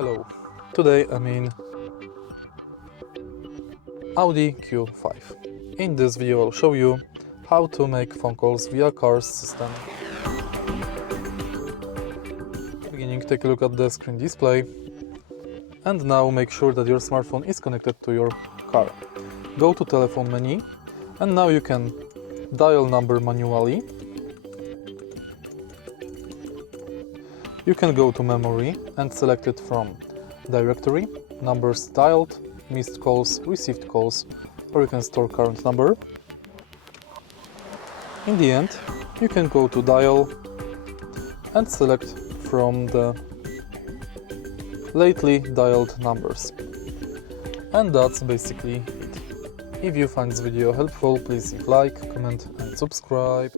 Hello, today I'm in Audi Q5. In this video I'll show you how to make phone calls via car's system. Beginning, take a look at the screen display, and now make sure that your smartphone is connected to your car. Go to telephone menu, and now you can dial number manually. You can go to memory and select it from directory, numbers dialed, missed calls, received calls, or you can store current number. In the end, you can go to dial and select from the lately dialed numbers. And that's basically it. If you find this video helpful, please leave like, comment and subscribe.